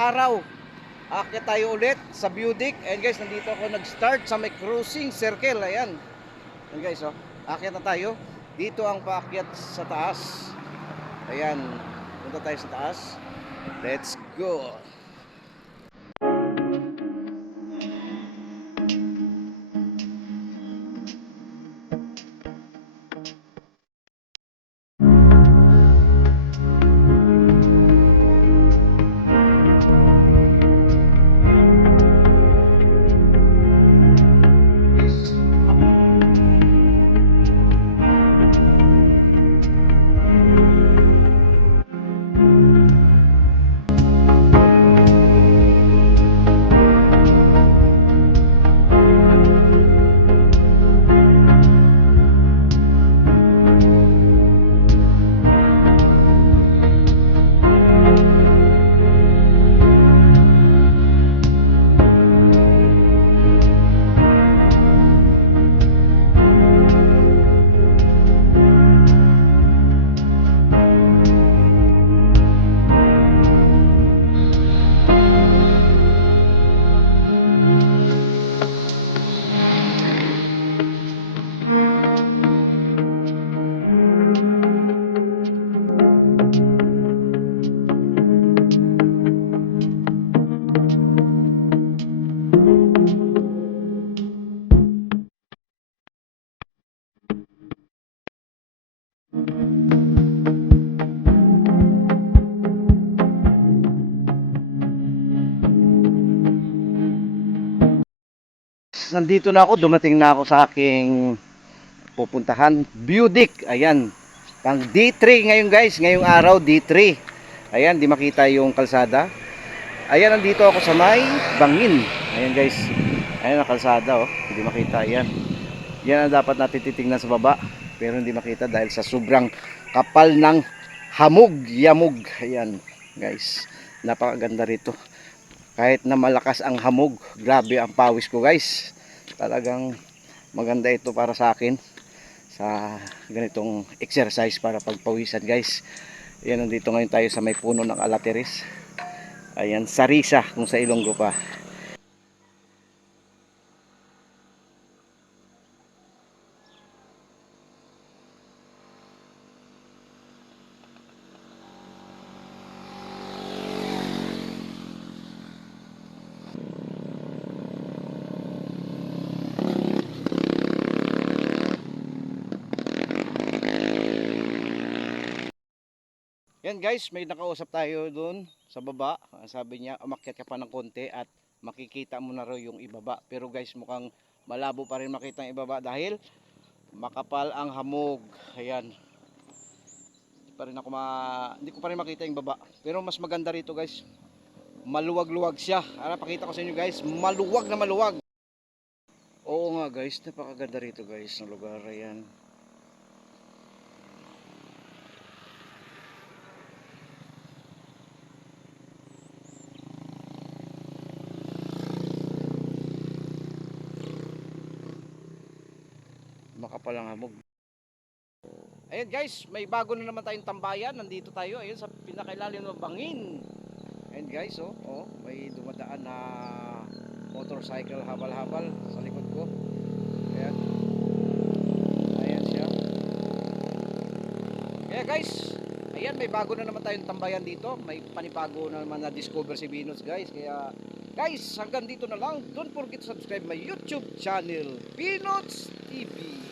araw. Aakyat tayo ulit sa Budik. And guys, nandito ako nag-start sa may cruising circle. Ayan. Ayan guys, oh. Aakyat na tayo. Dito ang paakyat sa taas. Ayan. Punta tayo sa taas. Let's go. Nandito na ako, dumating na ako sa aking pupuntahan, Budik. Ayan, pang D3 ngayon guys, ngayong araw D3. Ayan, di makita yung kalsada. Ayan, nandito ako sa may Bangin. Ayan guys, ayan ang kalsada, oh. Hindi makita, ayan. Yan ang dapat natin titingnan sa baba, pero hindi makita dahil sa sobrang kapal ng yamog. Ayan guys, napakaganda rito. Kahit na malakas ang hamog, grabe ang pawis ko guys. Talagang maganda ito para sa akin sa ganitong exercise para pagpawisan guys. Ayan, nandito ngayon tayo sa may puno ng alateris. Ayan, sarisa kung sa Ilonggo pa. Yan guys, may nakausap tayo doon sa baba. Sabi niya, umakyat ka pa ng konti at makikita mo na raw yung ibaba. Pero guys, mukhang malabo pa rin makita ang ibaba dahil makapal ang hamog. Ayan. Hindi ko pa rin makita yung baba. Pero mas maganda rito guys. Maluwag-luwag siya. Pakita ko sa inyo guys, maluwag na maluwag. Oo nga guys, napakaganda rito guys ng lugar. Ayan. Makapal ang hamog. Ayan guys, may bago na naman tayong tambayan. Nandito tayo, ayun sa pinakailalim ng Bangin. Ayan guys, may dumadaan na motorcycle habal-habal sa likod ko. Ayan. Ayan siya. Kaya guys, ayan, may bago na naman tayong tambayan dito. May panibago na naman na discover si Venus guys. Kaya guys, hanggang dito na lang. Don't forget to subscribe my YouTube channel, Venus TV.